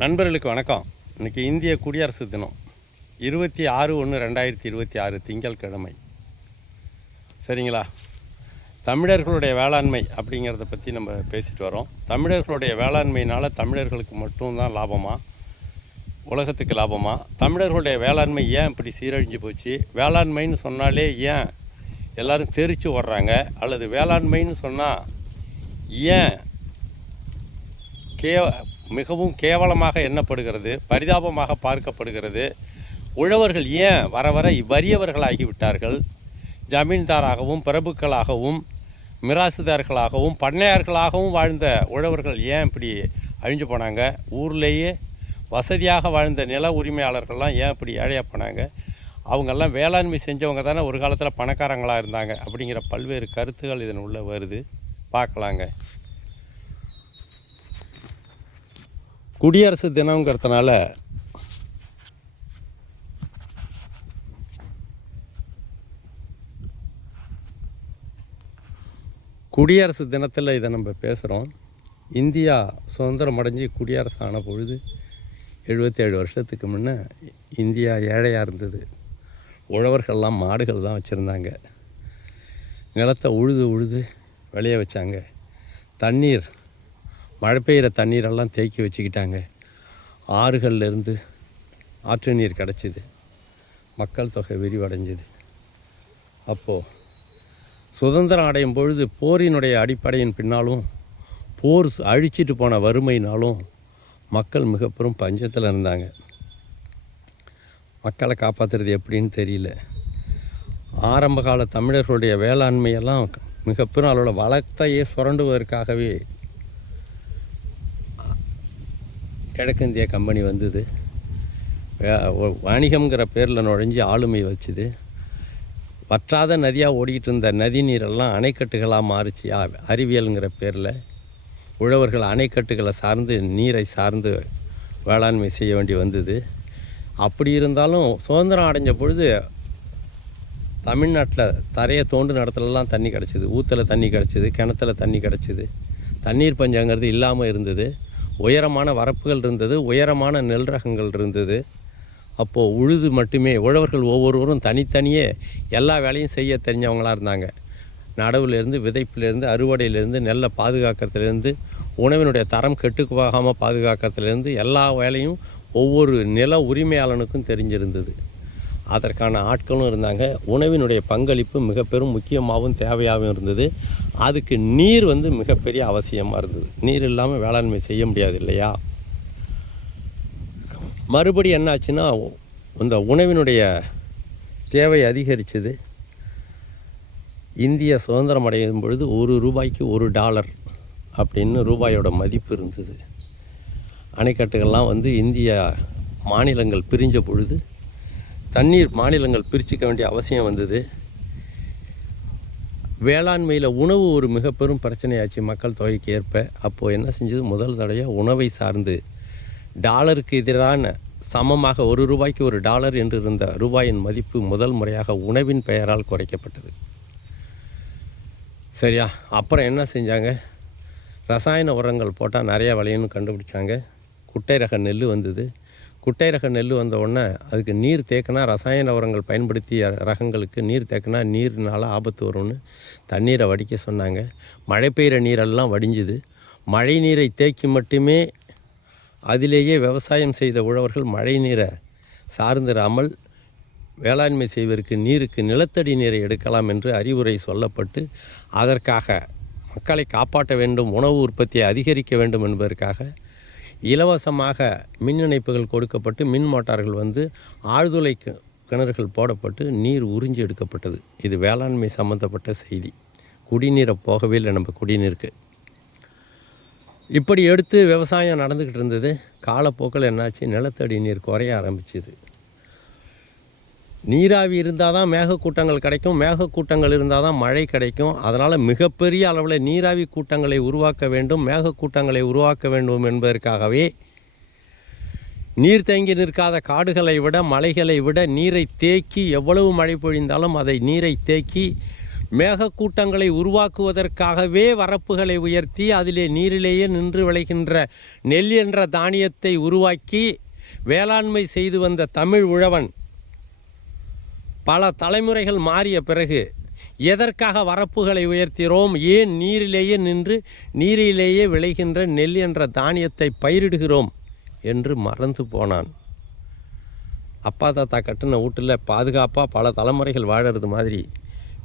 நண்பர்களுக்கு வணக்கம். இன்றைக்கி இந்திய குடியரசு தினம். இருபத்தி ஆறு ஒன்று ரெண்டாயிரத்தி இருபத்தி ஆறு திங்கட்கிழமை சரிங்களா? தமிழர்களுடைய வேளாண்மை அப்படிங்கிறத பற்றி நம்ம பேசிட்டு வரோம். தமிழர்களுடைய வேளாண்மையினால் தமிழர்களுக்கு மட்டும்தான் லாபமா? உலகத்துக்கு லாபமா? தமிழர்களுடைய வேளாண்மை ஏன் இப்படி சீரழிஞ்சு போச்சு? வேளாண்மைன்னு சொன்னாலே ஏன் எல்லோரும் தெரிச்சு ஓடுறாங்க? அல்லது வேளாண்மைன்னு சொன்னால் ஏன் கே மிகவும் கேவலமாக எண்ணப்படுகிறது பரிதாபமாக பார்க்கப்படுகிறது. உழவர்கள் ஏன் வர வர வறியவர்களாகிவிட்டார்கள் ஜமீன்தாராகவும் பிரபுக்களாகவும் மிராசுதார்களாகவும் பண்ணையார்களாகவும் வாழ்ந்த உழவர்கள் ஏன் இப்படி அழிஞ்சு போனாங்க? ஊர்லேயே வசதியாக வாழ்ந்த நில உரிமையாளர்கள்லாம் ஏன் இப்படி ஏழையாக போனாங்க? அவங்கெல்லாம் வேளாண்மை செஞ்சவங்க தானே ஒரு காலத்தில் பணக்காரங்களாக இருந்தாங்க அப்படிங்கிற பல்வேறு கருத்துகள் இதன் உள்ளே வருது. பார்க்கலாங்க. குடியரசு தினங்கிறதுனால குடியரசு தினத்தில் இதை நம்ம பேசுகிறோம் இந்தியா சுதந்திரம் அடைஞ்சு குடியரசு ஆன பொழுது எழுபத்தேழு வருஷத்துக்கு முன்னே இந்தியா ஏழையாக இருந்தது. உழவர்கள்லாம் மாடுகள் தான் வச்சுருந்தாங்க. நிலத்தை உழுது உழுது விளைய வச்சாங்க. தண்ணீர் மழை பெய்கிற தண்ணீரெல்லாம் தேக்கி வச்சுக்கிட்டாங்க. ஆறுகள்லேருந்து ஆற்று நீர் கிடச்சிது. மக்கள் தொகை விரிவடைஞ்சுது. அப்போது சுதந்திரம் அடையும் பொழுது போரினுடைய அடிப்படையின் பின்னாலும் போர் அழிச்சிட்டு போன வறுமையினாலும் மக்கள் மிக பெரும் பஞ்சத்தில் இருந்தாங்க. மக்களை காப்பாற்றுறது எப்படின்னு தெரியல. ஆரம்ப கால தமிழர்களுடைய வேளாண்மையெல்லாம் மிக பெரும் அளவில் வளத்தையே சுரண்டுவதற்காகவே கிழக்கிந்திய கம்பெனி வந்தது. வணிகம்ங்கிற பேரில் நுழைஞ்சு ஆளுமை வச்சுது. வற்றாத நதியாக ஓடிக்கிட்டு இருந்த நதி நீரெல்லாம் அணைக்கட்டுகளாக மாறுச்சு. அறிவியலுங்கிற பேரில். உழவர்கள் அணைக்கட்டுகளை சார்ந்து நீரை சார்ந்து வேளாண்மை செய்ய வேண்டி வந்தது. அப்படி இருந்தாலும் சுதந்திரம் அடைஞ்ச பொழுது தமிழ்நாட்டில் தரையை தோண்டு இடத்துலலாம் தண்ணி கிடச்சிது. ஊற்றில் தண்ணி கிடச்சிது கிணத்துல தண்ணி கிடச்சிது. தண்ணீர் பஞ்சங்கிறது இல்லாமல் இருந்தது. உயரமான வரப்புகள் இருந்தது உயரமான நெல் ரகங்கள் இருந்தது. அப்போது உழுது மட்டுமே உழவர்கள் ஒவ்வொருவரும் தனித்தனியே எல்லா வேலையும் செய்ய தெரிஞ்சவங்களாக இருந்தாங்க. நடவுலேருந்து விதைப்பிலேருந்து அறுவடையிலேருந்து நெல்லை பாதுகாக்கிறதுலேருந்து உணவினுடைய தரம் கெட்டு போகாமல் பாதுகாக்கிறதுலேருந்து எல்லா வேலையும் ஒவ்வொரு நில உரிமையாளனுக்கும் தெரிஞ்சிருந்தது. அதற்கான ஆட்களும் இருந்தாங்க. உணவினுடைய பங்களிப்பு மிக பெரும் முக்கியமாகவும் தேவையாகவும் இருந்தது. அதுக்கு நீர் வந்து மிகப்பெரிய அவசியமாக இருந்தது. நீர் இல்லாமல் வேளாண்மை செய்ய முடியாது இல்லையா? மறுபடி என்னாச்சுன்னா இந்த உணவினுடைய தேவை அதிகரிச்சது. இந்திய சுதந்திரம் அடையும் பொழுது ஒரு ரூபாய்க்கு ஒரு டாலர் அப்படின்னு ரூபாயோட மதிப்பு இருந்தது. அணைக்கட்டுகள்லாம் வந்து இந்திய மாநிலங்கள் பிரிஞ்ச பொழுது தண்ணீர் மாநிலங்கள் பிரிச்சுக்க வேண்டிய அவசியம் வந்தது. வேளாண்மையில் உணவு ஒரு மிக பெரும் பிரச்சனையாச்சு மக்கள் தொகைக்கு ஏற்ப. அப்போது என்ன செஞ்சது? முதல் தடையாக உணவை சார்ந்து. டாலருக்கு எதிரான சமமாக ஒரு ரூபாய்க்கு ஒரு டாலர் என்று இருந்த ரூபாயின் மதிப்பு முதல் முறையாக உணவின் பெயரால் குறைக்கப்பட்டது. சரியா? அப்புறம் என்ன செஞ்சாங்க? ரசாயன உரங்கள் போட்டால் நிறையா விளையும்னு கண்டுபிடிச்சாங்க. குட்டை ரக நெல் வந்தது. குட்டை ரக நெல் வந்த உடனே அதுக்கு நீர் தேக்கினா ரசாயன உரங்கள் பயன்படுத்திய ரகங்களுக்கு நீர் தேக்கினா நீர்னால ஆபத்து வரும்னு தண்ணீரை வடிக்க சொன்னாங்க. மழை பெய்கிற நீரெல்லாம் வடிஞ்சுது. மழை நீரை தேக்கி மட்டுமே அதிலேயே விவசாயம் செய்த உழவர்கள் மழை நீரை சார்ந்திராமல் வேளாண்மை செய்வதற்கு நீருக்கு நிலத்தடி நீரை எடுக்கலாம் என்று அறிவுரை சொல்லப்பட்டு அதற்காக மக்களை காப்பாற்ற வேண்டும் உணவு உற்பத்தியை அதிகரிக்க வேண்டும் என்பதற்காக இலவசமாக மின் இணைப்புகள் கொடுக்கப்பட்டு மின் மோட்டார்கள் வந்து ஆழ்துளை கி- கிணறுகள் போடப்பட்டு நீர் உறிஞ்சி எடுக்கப்பட்டது. இது வேளாண்மை சம்மந்தப்பட்ட செய்தி. குடிநீரை போகவே இல்லை நம்ம குடிநீருக்கு. இப்படி எடுத்து விவசாயம் நடந்துக்கிட்டு இருந்தது. காலப்போக்கில் என்னாச்சு? நிலத்தடி நீர் குறைய ஆரம்பிச்சுது. நீராவி இருந்தால் தான் மேகக்கூட்டங்கள் கிடைக்கும் மேகக்கூட்டங்கள் இருந்தால் தான் மழை கிடைக்கும். அதனால் மிகப்பெரிய அளவில் நீராவி கூட்டங்களை உருவாக்க வேண்டும் மேகக்கூட்டங்களை உருவாக்க வேண்டும் என்பதற்காகவே நீர் தேங்கி நிற்காத காடுகளை விட மலைகளை விட நீரை தேக்கி எவ்வளவு மழை பொழிந்தாலும் அதை நீரை தேக்கி மேகக்கூட்டங்களை உருவாக்குவதற்காகவே வரப்புகளை உயர்த்தி அதிலே நீரிலேயே நின்று விளைகின்ற நெல் என்ற தானியத்தை உருவாக்கி வேளாண்மை செய்து வந்த தமிழ் உழவன் பல தலைமுறைகள் மாறிய பிறகு எதற்காக வரப்புகளை உயர்த்திறோம்? ஏன் நீரிலேயே நின்று நீரிலேயே விளைகின்ற நெல் என்ற தானியத்தை பயிரிடுகிறோம்? என்று மறந்து போனான். அப்பா தாத்தா கட்டின வீட்டில் பாதுகாப்பாக பல தலைமுறைகள் வாழறது மாதிரி.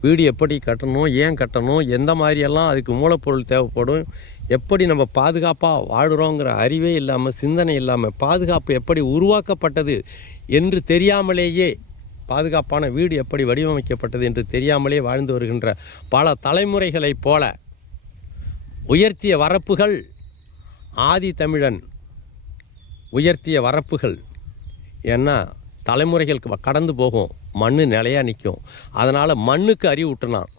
வீடு எப்படி கட்டணும் ஏன் கட்டணும் எந்த மாதிரியெல்லாம் அதுக்கு மூலப்பொருள் தேவைப்படும் எப்படி நம்ம பாதுகாப்பாக வாழுறோங்கிற அறிவே இல்லாமல் சிந்தனை இல்லாமல் பாதுகாப்பு எப்படி உருவாக்கப்பட்டது என்று தெரியாமலேயே பாதுகாப்பான வீடு எப்படி வடிவமைக்கப்பட்டது என்று தெரியாமலே வாழ்ந்து வருகின்ற பல தலைமுறைகளைப் போல உயர்த்திய வரப்புகள் ஆதி தமிழன் உயர்த்திய வரப்புகள். ஏன்னா தலைமுறைகள் கடந்து போகும். மண் நிலையாக நிற்கும் அதனால் மண்ணுக்கு அறிவு விட்டுனான்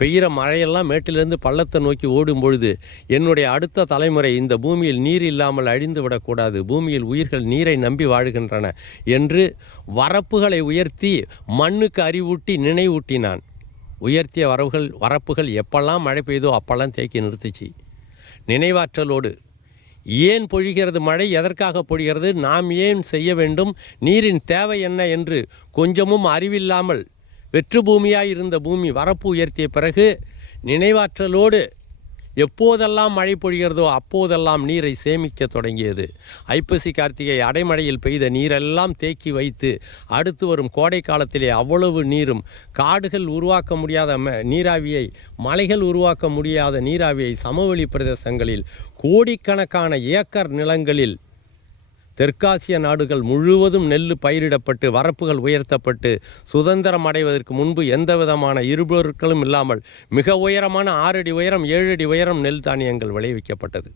பெய்கிற மழையெல்லாம் மேட்டிலிருந்து பள்ளத்தை நோக்கி ஓடும் பொழுது என்னுடைய அடுத்த தலைமுறை இந்த பூமியில் நீர் இல்லாமல் அழிந்து விடக்கூடாது. பூமியில் உயிர்கள் நீரை நம்பி வாழுகின்றன என்று வரப்புகளை உயர்த்தி மண்ணுக்கு அறிவூட்டி நினைவூட்டினான். உயர்த்திய வரவுகள் வரப்புகள் எப்பெல்லாம் மழை பெய்தோ அப்பெல்லாம் தேக்கி நிறுத்துச்சு. நினைவாற்றலோடு ஏன் பொழிகிறது மழை எதற்காக பொழிகிறது நாம் ஏன் செய்ய வேண்டும் நீரின் தேவை என்ன என்று கொஞ்சமும் அறிவில்லாமல் வெற்று பூமியாய் இருந்த பூமி வரப்பு உயர்த்திய பிறகு நினைவாற்றலோடு எப்போதெல்லாம் மழை பொழிகிறதோ அப்போதெல்லாம் நீரை சேமிக்க தொடங்கியது. ஐப்பசி கார்த்திகை அடைமழையில் பெய்த நீரெல்லாம் தேக்கி வைத்து அடுத்து வரும் கோடை காலத்திலே அவ்வளவு நீரும் காடுகள் உருவாக்க முடியாத ம- நீராவியை மலைகள் உருவாக்க முடியாத நீராவியை சமவெளி பிரதேசங்களில் கோடிக்கணக்கான ஏக்கர் நிலங்களில் தெற்காசிய நாடுகள் முழுவதும் நெல் பயிரிடப்பட்டு வரப்புகள் உயர்த்தப்பட்டு சுதந்திரம் அடைவதற்கு முன்பு எந்த விதமான இருபொருட்களும் இல்லாமல் மிக உயரமான ஆறடி உயரம் ஏழு அடி உயரம் நெல் தானியங்கள் விளைவிக்கப்பட்டது.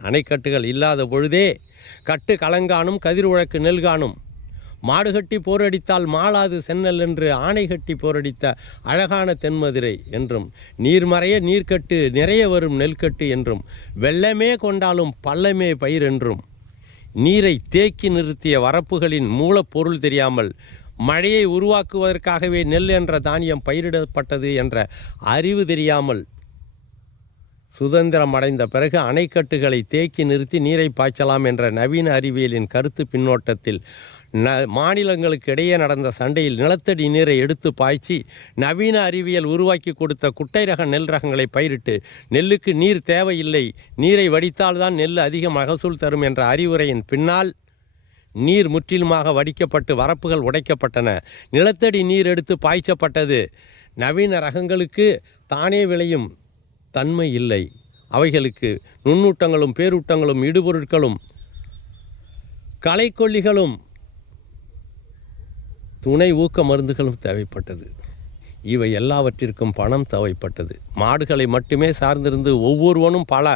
அணைக்கட்டுகள் இல்லாத பொழுதே கட்டு கலங்கானும் கதிர் உழக்கு நெல் காணும் மாடு கட்டி போரடித்தால் மாளாது சென்னல் என்று ஆணை கட்டி போரடித்த அழகான தென்மதுரை என்றும் நீர்மறைய நீர்க்கட்டு நிறைய வரும் நெல்கட்டு என்றும் வெள்ளமே கொண்டாலும் பள்ளமே பயிர் என்றும் நீரை தேக்கி நிறுத்திய வரப்புகளின் மூலப்பொருள் தெரியாமல் மழையை உருவாக்குவதற்காகவே நெல் என்ற தானியம் பயிரிடப்பட்டது என்ற அறிவு தெரியாமல் சுதந்திரம் அடைந்த பிறகு அணைக்கட்டுகளை தேக்கி நிறுத்தி நீரை பாய்ச்சலாம் என்ற நவீன அறிவியலின் கருத்து பின்னோட்டத்தில் ந மாநிலங்களுக்கு இடையே நடந்த சண்டையில் நிலத்தடி நீரை எடுத்து பாய்ச்சி நவீன அறிவியல் உருவாக்கி கொடுத்த குட்டை ரக நெல் ரகங்களை பயிரிட்டு நெல்லுக்கு நீர் தேவையில்லை நீரை வடித்தால்தான் நெல் அதிக மகசூல் தரும் என்ற அறிவுரையின் பின்னால் நீர் முற்றிலுமாக வடிக்கப்பட்டு வரப்புகள் உடைக்கப்பட்டன. நிலத்தடி நீர் எடுத்து பாய்ச்சப்பட்டது. நவீன ரகங்களுக்கு தானே விளையும். தன்மை இல்லை. அவைகளுக்கு நுண்ணூட்டங்களும் பேரூட்டங்களும் இடுபொருட்களும் களைக்கொல்லிகளும் துணை ஊக்க மருந்துகளும் தேவைப்பட்டது. இவை எல்லாவற்றிற்கும் பணம் தேவைப்பட்டது. மாடுகளை மட்டுமே சார்ந்திருந்து ஒவ்வொருவனும் பல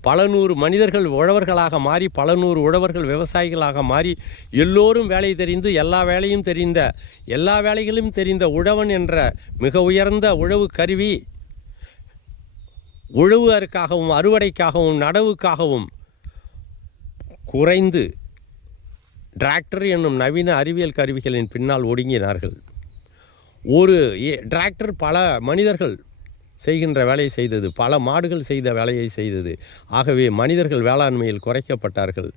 பல நூறு மனிதர்கள் உழவர்களாக மாறி பல நூறு உழவர்கள் விவசாயிகளாக மாறி எல்லோரும் வேலை தெரிந்து எல்லா வேலையும் தெரிந்த எல்லா வேலைகளும் தெரிந்த உழவன் என்ற மிக உயர்ந்த உழவு கருவி உழுவதற்காகவும் அறுவடைக்காகவும் நடவுக்காகவும் குறைந்து டிராக்டர் என்னும் நவீன அறிவியல் கருவிகளின் பின்னால் ஒடுங்கினார்கள். ஒரு ஏ- டிராக்டர் பல மனிதர்கள் செய்கின்ற வேலையை செய்தது பல மாடுகள் செய்த வேலையை செய்தது. ஆகவே மனிதர்கள் வேளாண்மையில் குறைக்கப்பட்டார்கள்.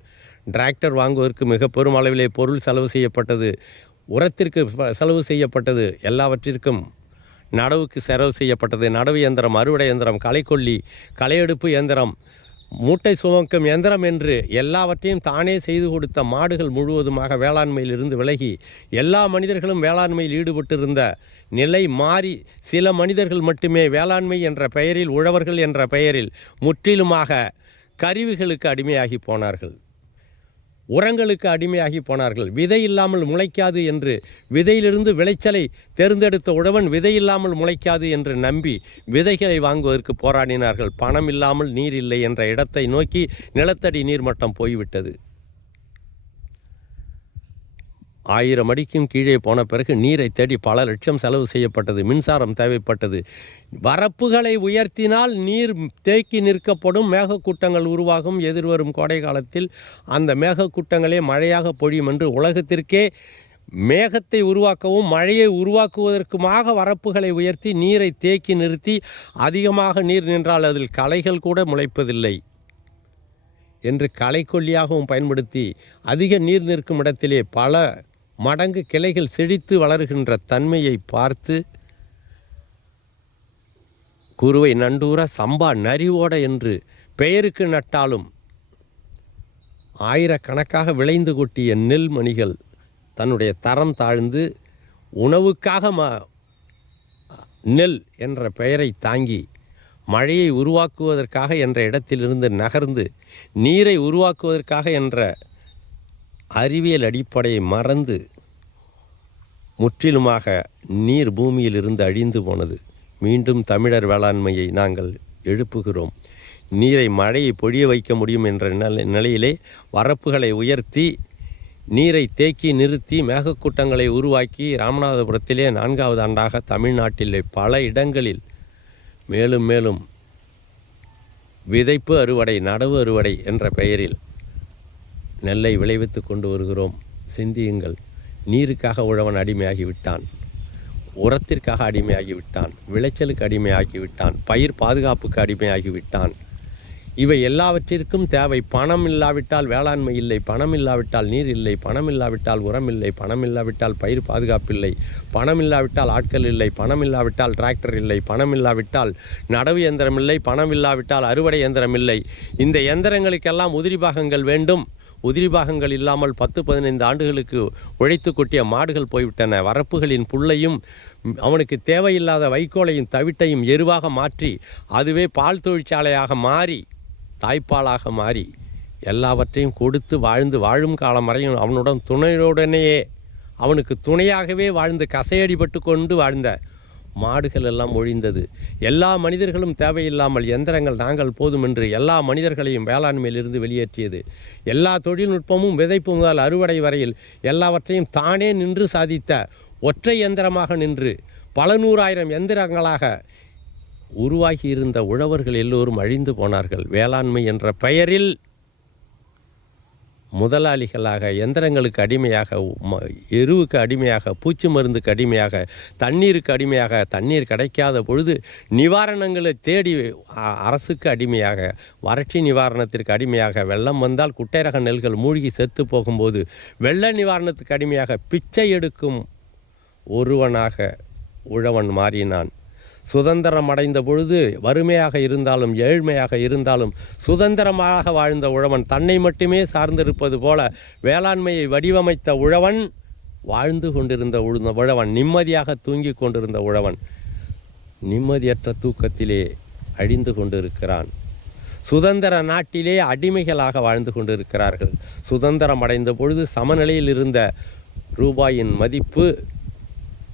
டிராக்டர் வாங்குவதற்கு மிக பெரும் அளவிலே பொருள் செலவு செய்யப்பட்டது உரத்திற்கு செலவு செய்யப்பட்டது எல்லாவற்றிற்கும் நடவுக்கு செலவு செய்யப்பட்டது. நடவு இயந்திரம் அறுவடை இயந்திரம் களைக்கொல்லி களையெடுப்பு இயந்திரம் மூட்டை சுமக்கும் எந்திரம் என்று எல்லாவற்றையும் தானே செய்து கொடுத்த மாடுகள் முழுவதுமாக வேளாண்மையில் இருந்து விலகி எல்லா மனிதர்களும் வேளாண்மையில் ஈடுபட்டிருந்த நிலை மாறி சில மனிதர்கள் மட்டுமே வேளாண்மை என்ற பெயரில் உழவர்கள் என்ற பெயரில் முற்றிலுமாக கருவிகளுக்கு அடிமையாகி போனார்கள். உரங்களுக்கு அடிமையாகி போனார்கள். விதை இல்லாமல் முளைக்காது என்று விதையிலிருந்து விளைச்சலை தேர்ந்தெடுத்த உழவன் விதை இல்லாமல் முளைக்காது என்று நம்பி விதைகளை வாங்குவதற்கு போராடினார்கள். பணம் இல்லாமல் நீர் இல்லை என்ற இடத்தை நோக்கி நிலத்தடி நீர்மட்டம் போய்விட்டது. ஆயிரம் அடிக்கும் கீழே போன பிறகு நீரை தேடி பல லட்சம் செலவு செய்யப்பட்டது மின்சாரம் தேவைப்பட்டது. வரப்புகளை உயர்த்தினால் நீர் தேக்கி நிற்கப்படும் மேகக்கூட்டங்கள் உருவாகும். எதிர்வரும் கோடை காலத்தில் அந்த மேகக்கூட்டங்களே மழையாக பொழியும் என்று உலகத்திற்கே மேகத்தை உருவாக்கவும் மழையை உருவாக்குவதற்குமாக வரப்புகளை உயர்த்தி நீரை தேக்கி நிறுத்தி அதிகமாக நீர் நின்றால் அதில் களைகள் கூட முளைப்பதில்லை என்று களைக்கொல்லியாகவும் பயன்படுத்தி அதிக நீர் நிற்கும் இடத்திலே பல மடங்கு கிளைகள் செழித்து வளர்கின்ற தன்மையை பார்த்து குருவை நண்டூர சம்பா நரிவோட என்று பெயருக்கு நட்டாலும் ஆயிரக்கணக்காக விளைந்து கொட்டிய நெல் மணிகள் தன்னுடைய தரம் தாழ்ந்து உணவுக்காக ம நெல் என்ற பெயரை தாங்கி மழையை உருவாக்குவதற்காக என்ற இடத்திலிருந்து நகர்ந்து நீரை உருவாக்குவதற்காக என்ற அறிவியல் அடிப்படையை மறந்து முற்றிலுமாக நீர் பூமியில் இருந்து அழிந்து போனது. மீண்டும் தமிழர் வேளாண்மையை நாங்கள் எழுப்புகிறோம். நீரை மழையை பொழிய வைக்க முடியும் என்ற நிலையிலே வரப்புகளை உயர்த்தி நீரை தேக்கி நிறுத்தி மேகக்கூட்டங்களை உருவாக்கி ராமநாதபுரத்திலே நான்காவது ஆண்டாக தமிழ்நாட்டிலே பல இடங்களில் மேலும் மேலும் விதைப்பு அறுவடை நடவு அறுவடை என்ற பெயரில் நெல்லை விளைவித்து கொண்டு வருகிறோம். சிந்தியுங்கள். நீருக்காக உழவன் அடிமையாகி விட்டான் உரத்திற்காக அடிமையாகிவிட்டான். விளைச்சலுக்கு அடிமையாகி விட்டான் பயிர் பாதுகாப்புக்கு அடிமையாகிவிட்டான். இவை எல்லாவற்றிற்கும் தேவை. பணம் இல்லாவிட்டால் வேளாண்மை இல்லை. பணம் இல்லாவிட்டால் நீர் இல்லை. பணம் இல்லாவிட்டால் உரம் இல்லை. பணம் இல்லாவிட்டால் பயிர் பாதுகாப்பு இல்லை. பணம் இல்லாவிட்டால் ஆட்கள் இல்லை. பணம் இல்லாவிட்டால் டிராக்டர் இல்லை. பணம் இல்லாவிட்டால் நடவு இயந்திரம் இல்லை. பணம் இல்லாவிட்டால் அறுவடை இயந்திரம் இல்லை. இந்த இயந்திரங்களுக்கெல்லாம் உதிரி பாகங்கள் வேண்டும். உதிரி பாகங்கள் இல்லாமல் பத்து பதினைந்து ஆண்டுகளுக்கு உழைத்து கொட்டிய மாடுகள் போய்விட்டன. வரப்புகளின் புல்லையும் அவனுக்கு தேவையில்லாத வைக்கோலையும் தவிட்டையும் எருவாக மாற்றி அதுவே பால் தொழிற்சாலையாக மாறி தாய்ப்பாலாக மாறி எல்லாவற்றையும் கொடுத்து வாழ்ந்து வாழும் காலம் வரையும் அவனுடன் துணையுடனேயே அவனுக்கு துணையாகவே வாழ்ந்து கசையடிபட்டு கொண்டு வாழ்ந்த மாடுகள் எல்லாம் ஒழிந்தது. எல்லா மனிதர்களும் தேவையில்லாமல் எந்திரங்கள் நாங்கள் போதும் என்று எல்லா மனிதர்களையும் வேளாண்மையிலிருந்து வெளியேற்றியது. எல்லா தொழில்நுட்பமும் விதைப்பு முதல் அறுவடை வரையில் எல்லாவற்றையும் தானே நின்று சாதித்த ஒற்றை எந்திரமாக நின்று பல நூறாயிரம் எந்திரங்களாக உருவாகி இருந்த உழவர்கள் எல்லோரும் அழிந்து போனார்கள். வேளாண்மை என்ற பெயரில் முதலாளிகளாக எந்திரங்களுக்கு அடிமையாக ம- எருவுக்கு அடிமையாக பூச்சி மருந்துக்கு அடிமையாக தண்ணீருக்கு அடிமையாக தண்ணீர் கிடைக்காத பொழுது நிவாரணங்களை தேடி அரசுக்கு அடிமையாக வறட்சி நிவாரணத்திற்கு அடிமையாக வெள்ளம் வந்தால் குட்டைரக நெல்கள் மூழ்கி செத்து போகும்போது வெள்ள நிவாரணத்துக்கு அடிமையாக பிச்சை எடுக்கும் ஒருவனாக உழவன் மாறினான். சுதந்திரம் அடைந்த பொழுது வறுமையாக இருந்தாலும் ஏழ்மையாக இருந்தாலும் சுதந்திரமாக வாழ்ந்த உழவன் தன்னை மட்டுமே சார்ந்திருப்பது போல வேளாண்மையை வடிவமைத்த உழவன் வாழ்ந்து கொண்டிருந்த உழுந்த உழவன் நிம்மதியாக தூங்கிக் கொண்டிருந்த உழவன் நிம்மதியற்ற தூக்கத்திலே அழிந்து கொண்டிருக்கிறான். சுதந்திர நாட்டிலே அடிமைகளாக வாழ்ந்து கொண்டிருக்கிறார்கள். சுதந்திரம் அடைந்த பொழுது சமநிலையில் இருந்த ரூபாயின் மதிப்பு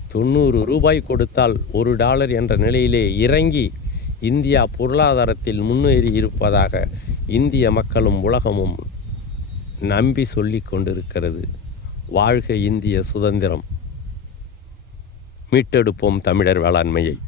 தொண்ணூறு ரூபாய் கொடுத்தால் ஒரு டாலர் என்ற நிலையிலே இறங்கி இந்தியா பொருளாதாரத்தில் முன்னேறி இருப்பதாக இந்திய மக்களும் உலகமும் நம்பி சொல்லி கொண்டிருக்கிறது. வாழ்க இந்திய சுதந்திரம். மீட்டெடுப்போம் தமிழர் வேளாண்மையை.